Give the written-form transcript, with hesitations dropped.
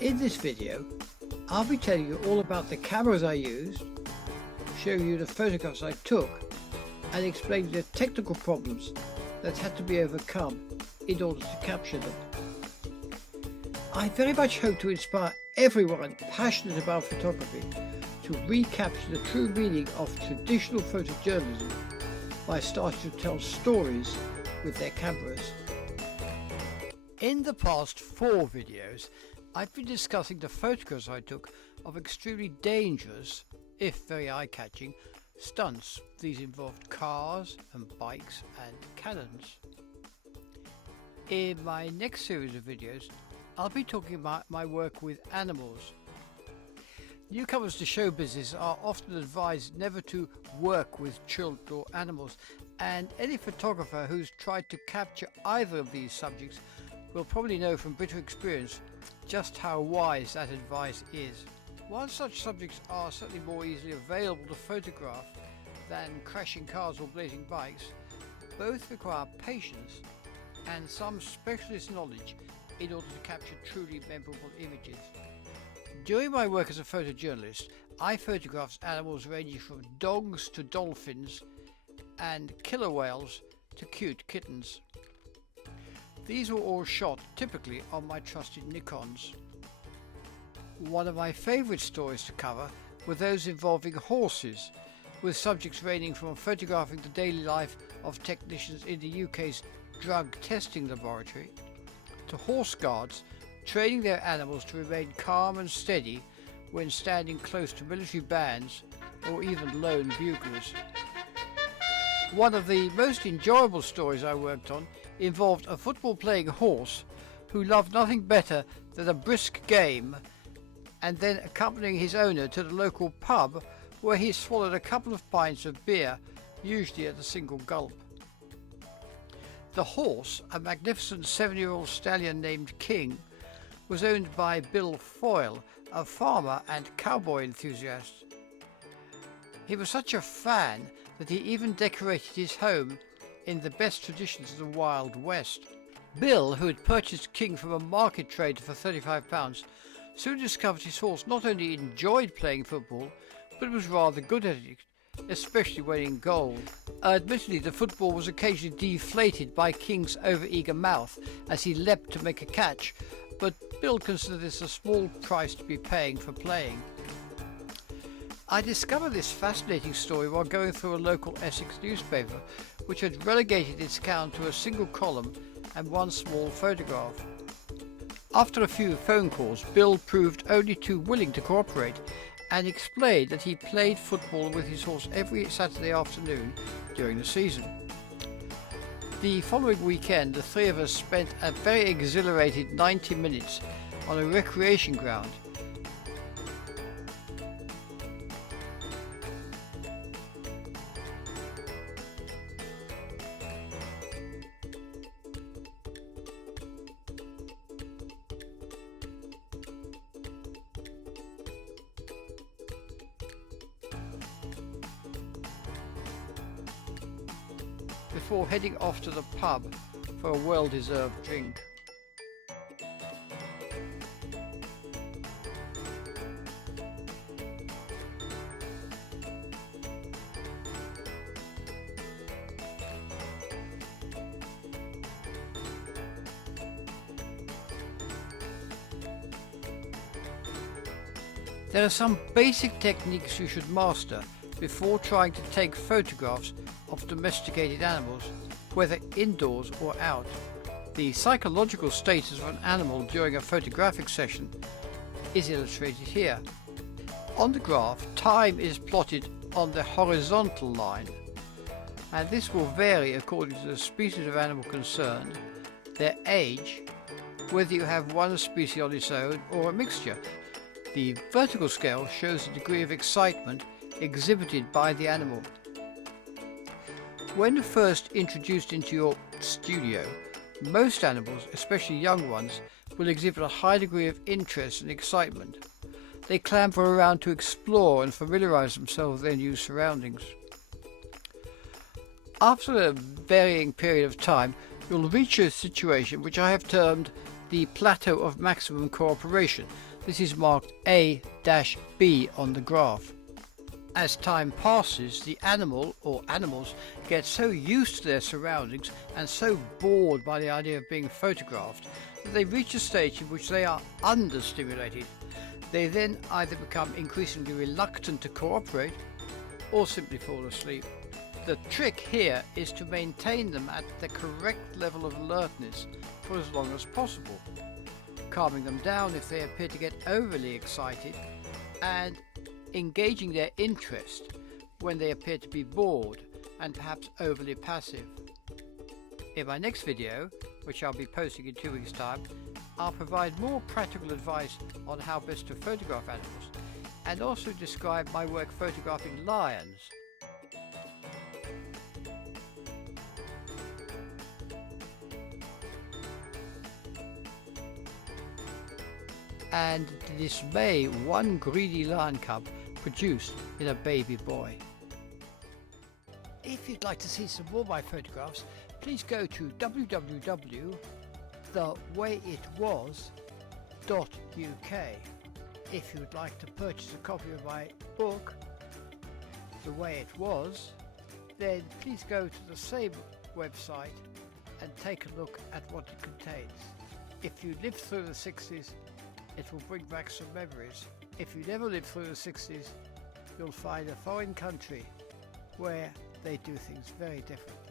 In this video, I'll be telling you all about the cameras I used, showing you the photographs I took, and explaining the technical problems that had to be overcome in order to capture them. I very much hope to inspire everyone passionate about photography to recapture the true meaning of traditional photojournalism by starting to tell stories with their cameras. In the past 4 videos, I've been discussing the photographs I took of extremely dangerous, if very eye-catching, stunts. These involved cars and bikes and cannons. In my next series of videos, I'll be talking about my work with animals. Newcomers to show business are often advised never to work with children or animals, and any photographer who's tried to capture either of these subjects will probably know from bitter experience just how wise that advice is. While such subjects are certainly more easily available to photograph than crashing cars or blazing bikes, both require patience and some specialist knowledge in order to capture truly memorable images. During my work as a photojournalist, I photographed animals ranging from dogs to dolphins and killer whales to cute kittens. These were all shot typically on my trusted Nikons. One of my favourite stories to cover were those involving horses, with subjects ranging from photographing the daily life of technicians in the UK's drug testing laboratory to horse guards training their animals to remain calm and steady when standing close to military bands or even lone buglers. One of the most enjoyable stories I worked on involved a football-playing horse who loved nothing better than a brisk game, and then accompanying his owner to the local pub where he swallowed a couple of pints of beer, usually at a single gulp. The horse, a magnificent 7-year-old stallion named King, was owned by Bill Foyle, a farmer and cowboy enthusiast. He was such a fan that he even decorated his home in the best traditions of the Wild West. Bill, who had purchased King from a market trader for £35, soon discovered his horse not only enjoyed playing football, but was rather good at it, especially when in goal. Admittedly, the football was occasionally deflated by King's over-eager mouth as he leapt to make a catch, but Bill considered this a small price to be paying for playing. I discovered this fascinating story while going through a local Essex newspaper, which had relegated its account to a single column and one small photograph. After a few phone calls, Bill proved only too willing to cooperate and explained that he played football with his horse every Saturday afternoon during the season. The following weekend, the three of us spent a very exhilarating 90 minutes on a recreation ground. Before heading off to the pub for a well-deserved drink. There are some basic techniques you should master before trying to take photographs of domesticated animals, whether indoors or out. The psychological status of an animal during a photographic session is illustrated here. On the graph, time is plotted on the horizontal line, and this will vary according to the species of animal concerned, their age, whether you have one species on its own or a mixture. The vertical scale shows the degree of excitement exhibited by the animal. When first introduced into your studio, most animals, especially young ones, will exhibit a high degree of interest and excitement. They clamber around to explore and familiarize themselves with their new surroundings. After a varying period of time, you'll reach a situation which I have termed the plateau of maximum cooperation. This is marked A-B on the graph. As time passes, the animal or animals get so used to their surroundings and so bored by the idea of being photographed that they reach a stage in which they are understimulated. They then either become increasingly reluctant to cooperate or simply fall asleep. The trick here is to maintain them at the correct level of alertness for as long as possible, calming them down if they appear to get overly excited, and engaging their interest when they appear to be bored and perhaps overly passive. In my next video, which I'll be posting in 2 weeks' time, I'll provide more practical advice on how best to photograph animals and also describe my work photographing lions. And the dismay one greedy lion cub produced in a baby boy. If you'd like to see some more of my photographs, please go to www.thewayitwas.uk. If you'd like to purchase a copy of my book, The Way It Was, then please go to the same website and take a look at what it contains. If you lived through the 60s, it will bring back some memories. If you never lived through the 60s, you'll find a foreign country where they do things very differently.